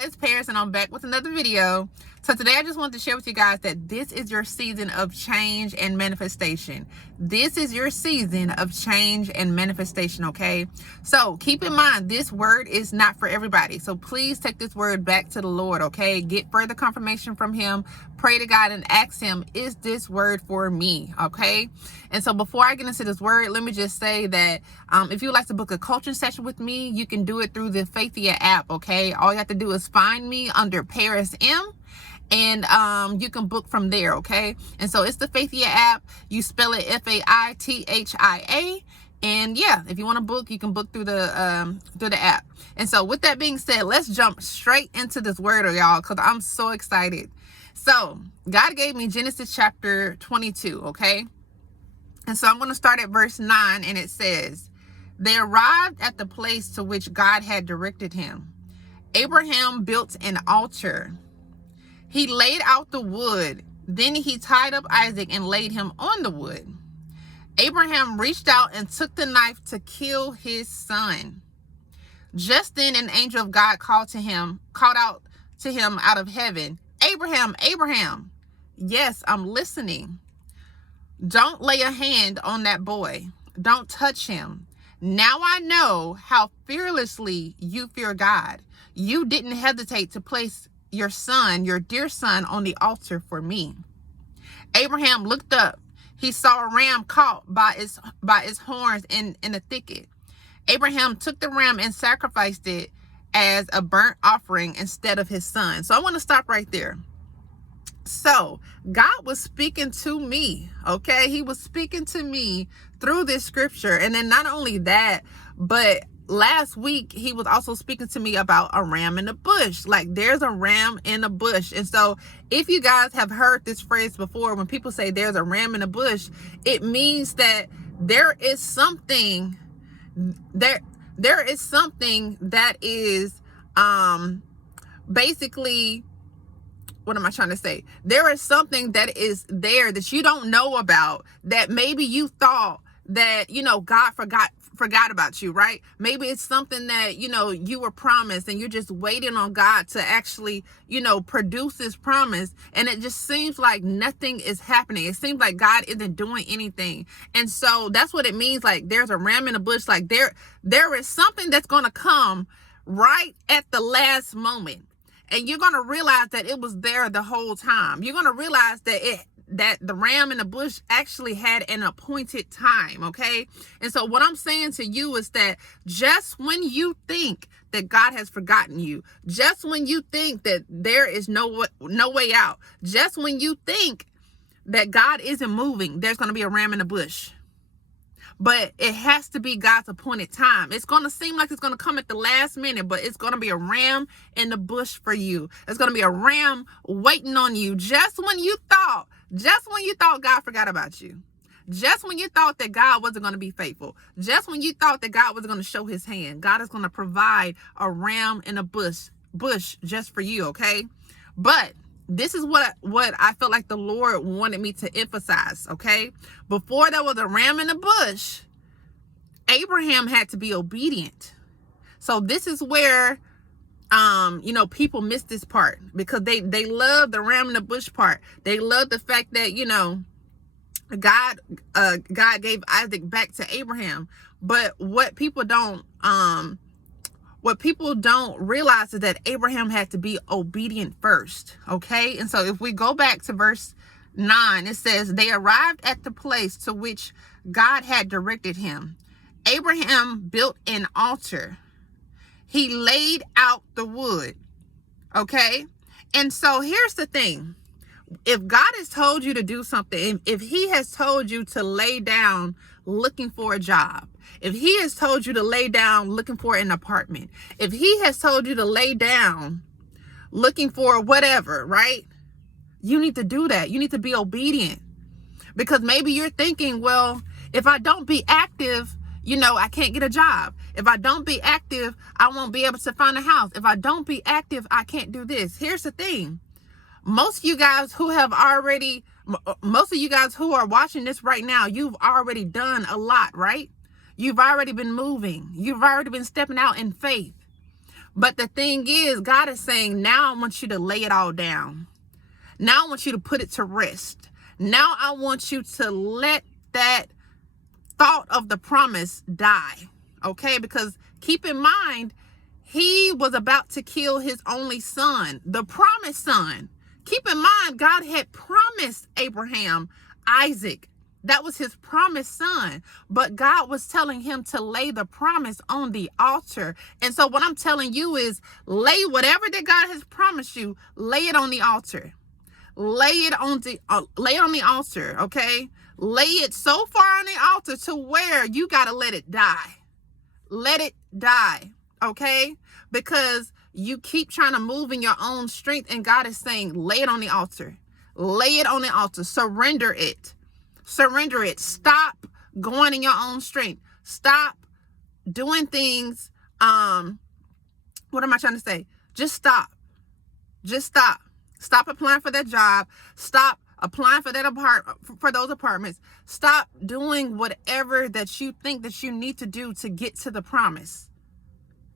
it's Paris and I'm back with another video. So today I just wanted to share with you guys that this is your season of change and manifestation. This is your season of change and manifestation, okay? So keep in mind, this word is not for everybody. So please take this word back to the Lord, okay? Get further confirmation from him. Pray to God and ask him, is this word for me, okay? And so before I get into this word, let me just say that if you'd like to book a coaching session with me, you can do it through the Faithia app, okay? All you have to do is find me under Paris M, and you can book from there, okay? And so it's the Faithia app. You spell it Faithia, and yeah, if you want to book, you can book through the app. And so with that being said, let's jump straight into this word, y'all, because I'm so excited. So God gave me Genesis chapter 22, okay? And so I'm going to start at verse 9, and it says, they arrived at the place to which God had directed him. Abraham built an altar. He laid out the wood. Then he tied up Isaac and laid him on the wood. Abraham reached out and took the knife to kill his son. Just then an angel of God called out to him out of heaven, Abraham, Abraham. Yes, I'm listening. Don't lay a hand on that boy. Don't touch him. Now I know how fearlessly you fear God. You didn't hesitate to place your son, your dear son, on the altar for me. Abraham looked up. He saw a ram caught by its horns in a thicket. Abraham took the ram and sacrificed it as a burnt offering instead of his son. So I want to stop right there. So God was speaking to me, okay? He was speaking to me through this scripture. And then not only that, but last week he was also speaking to me about a ram in the bush. Like, there's a ram in the bush. And so if you guys have heard this phrase before, when people say there's a ram in the bush, it means that there is something that is basically, what am I trying to say? There is something that is there that you don't know about, that maybe you thought that, God forgot about you, right? Maybe it's something that, you were promised and you're just waiting on God to actually, produce his promise. And it just seems like nothing is happening. It seems like God isn't doing anything. And so that's what it means. Like, there's a ram in the bush. Like, there is something that's going to come right at the last moment. And you're going to realize that it was there the whole time. You're going to realize that the ram in the bush actually had an appointed time, okay? And so what I'm saying to you is that just when you think that God has forgotten you, just when you think that there is no way out, just when you think that God isn't moving, there's going to be a ram in the bush. But it has to be God's appointed time. It's going to seem like it's going to come at the last minute, but it's going to be a ram in the bush for you. It's going to be a ram waiting on you just when you thought God forgot about you. Just when you thought that God wasn't going to be faithful. Just when you thought that God wasn't going to show his hand. God is going to provide a ram in a bush just for you, okay? But this is what I felt like the Lord wanted me to emphasize, okay? Before there was a ram in the bush, Abraham had to be obedient. So this is where, people miss this part, because they love the ram in the bush part. They love the fact that, God gave Isaac back to Abraham. But what people don't realize is that Abraham had to be obedient first, okay? And so if we go back to verse 9, it says, they arrived at the place to which God had directed him. Abraham built an altar. He laid out the wood, okay? And so here's the thing. If God has told you to do something, if he has told you to lay down looking for a job, if he has told you to lay down looking for an apartment, if he has told you to lay down looking for whatever, right? You need to do that. You need to be obedient. Because maybe you're thinking, well, if I don't be active, I can't get a job. If I don't be active, I won't be able to find a house. If I don't be active, I can't do this. Here's the thing. Most of you guys who are watching this right now, you've already done a lot, right? You've already been moving. You've already been stepping out in faith. But the thing is, God is saying, now I want you to lay it all down. Now I want you to put it to rest. Now I want you to let that thought of the promise die. Okay? Because keep in mind, he was about to kill his only son, the promised son. Keep in mind, God had promised Abraham Isaac. That was his promised son. But God was telling him to lay the promise on the altar. And so what I'm telling you is, lay whatever that God has promised you, lay it on the altar. Lay it on the altar, okay? Lay it so far on the altar to where you got to let it die. Let it die, okay? Because you keep trying to move in your own strength, and God is saying, lay it on the altar. Lay it on the altar. Surrender it. Surrender it. Stop going in your own strength. Stop doing things. What am I trying to say? Just stop. Just stop. Stop applying for that job. Stop applying for those apartments. Stop doing whatever that you think that you need to do to get to the promise.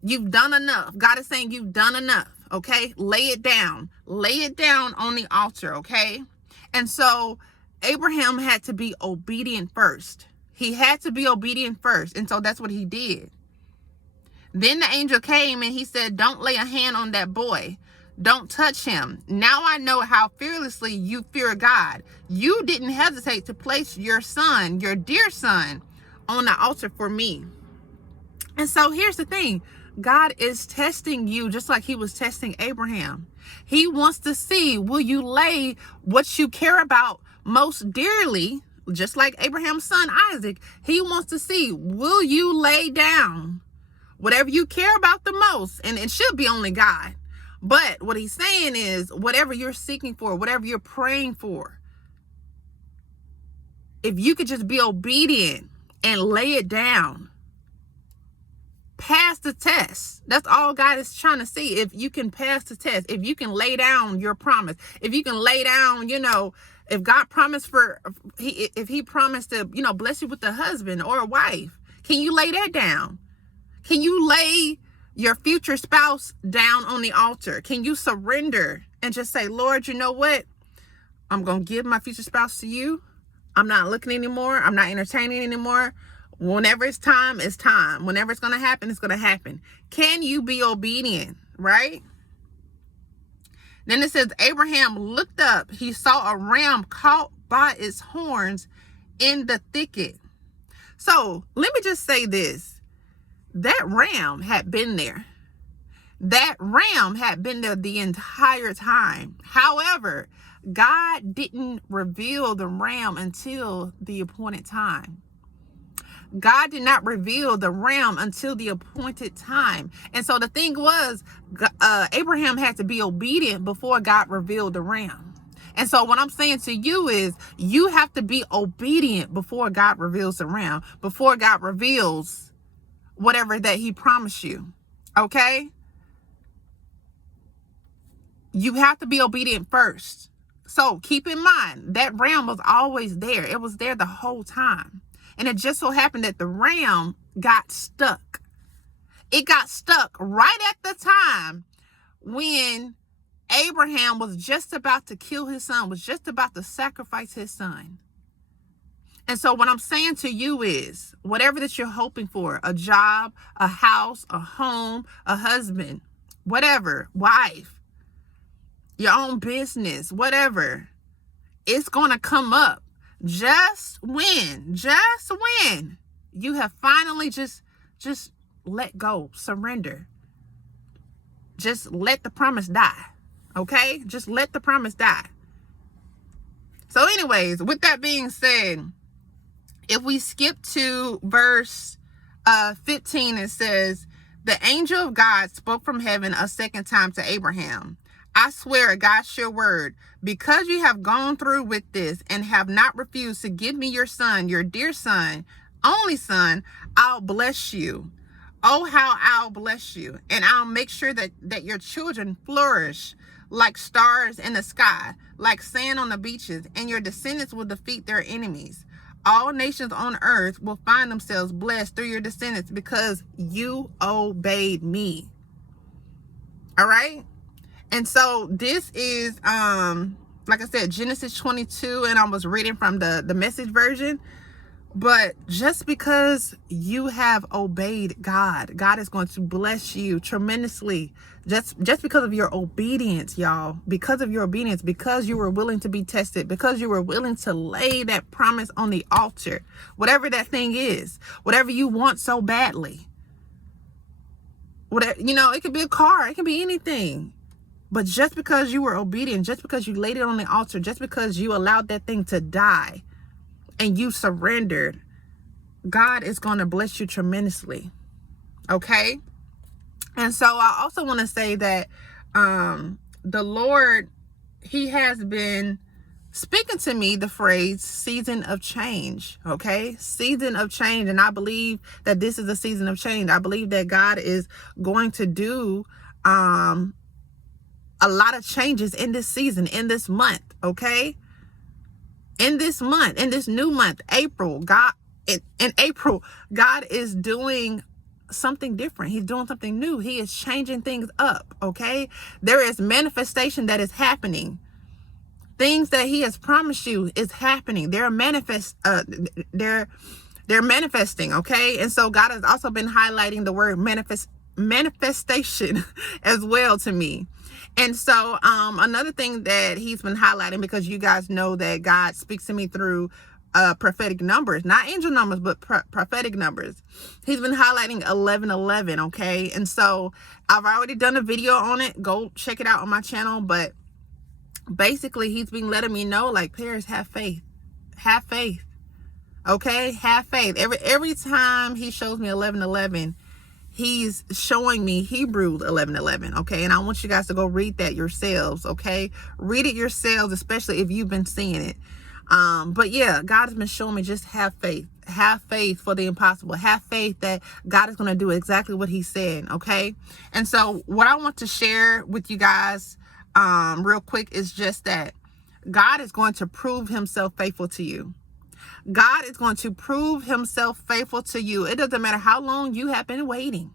You've done enough. God is saying you've done enough. Okay? Lay it down. Lay it down on the altar. Okay? And so Abraham had to be obedient first. He had to be obedient first. And so that's what he did. Then the angel came and he said, don't lay a hand on that boy. Don't touch him. Now I know how fearlessly you fear God. You didn't hesitate to place your son, your dear son, on the altar for me. And so here's the thing. God is testing you just like he was testing Abraham. He wants to see, will you lay what you care about most dearly, just like Abraham's son Isaac? He wants to see, will you lay down whatever you care about the most? And it should be only God. But what he's saying is, whatever you're seeking for, whatever you're praying for, if you could just be obedient and lay it down, pass the test. That's all God is trying to see. If you can pass the test, if you can lay down your promise, if you can lay down, if God promised if he promised to, bless you with a husband or a wife, can you lay that down? Can you lay your future spouse down on the altar? Can you surrender and just say, Lord, you know what? I'm going to give my future spouse to you. I'm not looking anymore. I'm not entertaining anymore. Whenever it's time, it's time. Whenever it's going to happen, it's going to happen. Can you be obedient? Right? Then it says, Abraham looked up. He saw a ram caught by its horns in the thicket. So let me just say this. That ram had been there. That ram had been there the entire time. However, God didn't reveal the ram until the appointed time. God did not reveal the ram until the appointed time. And so the thing was, Abraham had to be obedient before God revealed the ram. And so what I'm saying to you is, you have to be obedient before God reveals the ram, before God reveals whatever that he promised you. Okay? You have to be obedient first. So keep in mind, that ram was always there. It was there the whole time. And it just so happened that the ram got stuck. It got stuck right at the time when Abraham was just about to kill his son, was just about to sacrifice his son. And so what I'm saying to you is, whatever that you're hoping for, a job, a house, a home, a husband, whatever, wife, your own business, whatever, it's going to come up just when you have finally just let go, surrender. Just let the promise die. Okay? Just let the promise die. So anyways, with that being said, if we skip to verse 15, it says, the angel of God spoke from heaven a second time to Abraham. I swear at God's sure word, because you have gone through with this and have not refused to give me your son, your dear son, only son, I'll bless you. Oh, how I'll bless you. And I'll make sure that your children flourish like stars in the sky, like sand on the beaches, and your descendants will defeat their enemies. All nations on earth will find themselves blessed through your descendants because you obeyed me. All right. And so this is, like I said, Genesis 22, and I was reading from the Message version. But just because you have obeyed God, God is going to bless you tremendously. Just because of your obedience, y'all. Because of your obedience, because you were willing to be tested, because you were willing to lay that promise on the altar, whatever that thing is, whatever you want so badly. Whatever, it could be a car, it can be anything. But just because you were obedient, just because you laid it on the altar, just because you allowed that thing to die and you surrendered, God is going to bless you tremendously. Okay? And so I also want to say that the Lord, he has been speaking to me the phrase season of change. Okay? Season of change. And I believe that this is a season of change. I believe that God is going to do a lot of changes in this season, in this month. Okay? In this month, in this new month, April, in April, God is doing something different. He's doing something new. He is changing things up. Okay. There is manifestation that is happening. Things that he has promised you is happening. They're manifesting. Okay. And so God has also been highlighting the word manifestation as well to me. And so another thing that he's been highlighting, because you guys know that God speaks to me through prophetic numbers, not angel numbers, but prophetic numbers. He's been highlighting 1111. Okay. And so I've already done a video on it. Go check it out on my channel. But basically he's been letting me know, like, Paris, have faith. Have faith. Okay. Have faith. Every time he shows me 1111, he's showing me Hebrews 11:11. Okay. And I want you guys to go read that yourselves. Okay. Read it yourselves, especially if you've been seeing it. But yeah, God has been showing me, just have faith. Have faith for the impossible. Have faith that God is going to do exactly what he said. Okay. And so what I want to share with you guys, real quick, is just that God is going to prove himself faithful to you. God is going to prove himself faithful to you. It doesn't matter how long you have been waiting.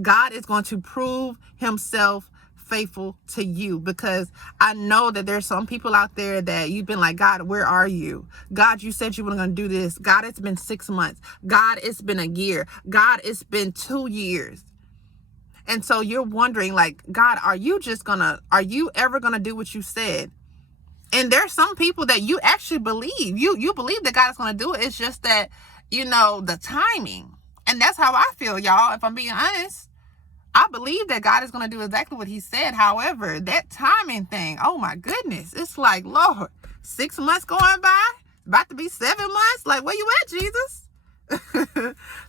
God is going to prove himself faithful to you, because I know that there's some people out there that you've been like, God, where are you? God, you said you were going to do this. God, it's been 6 months. God, it's been a year. God, it's been 2 years. And so you're wondering, like, God, are you ever going to do what you said? And there's some people that you actually believe. You believe that God is going to do it. It's just that, the timing. And that's how I feel, y'all. If I'm being honest, I believe that God is going to do exactly what he said. However, that timing thing, oh my goodness. It's like, Lord, 6 months going by, about to be 7 months. Like, where you at, Jesus?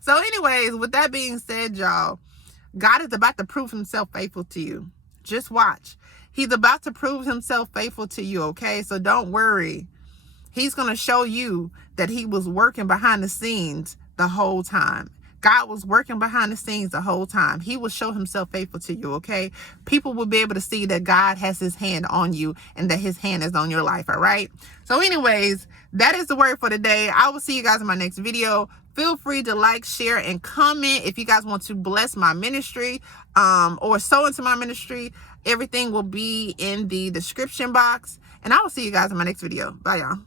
So anyways, with that being said, y'all, God is about to prove himself faithful to you. Just watch. He's about to prove himself faithful to you, okay? So don't worry. He's going to show you that he was working behind the scenes the whole time. God was working behind the scenes the whole time. He will show himself faithful to you, okay? People will be able to see that God has his hand on you and that his hand is on your life, all right? So anyways, that is the word for today. I will see you guys in my next video. Feel free to like, share, and comment if you guys want to bless my ministry or sow into my ministry. Everything will be in the description box. And I will see you guys in my next video. Bye, y'all.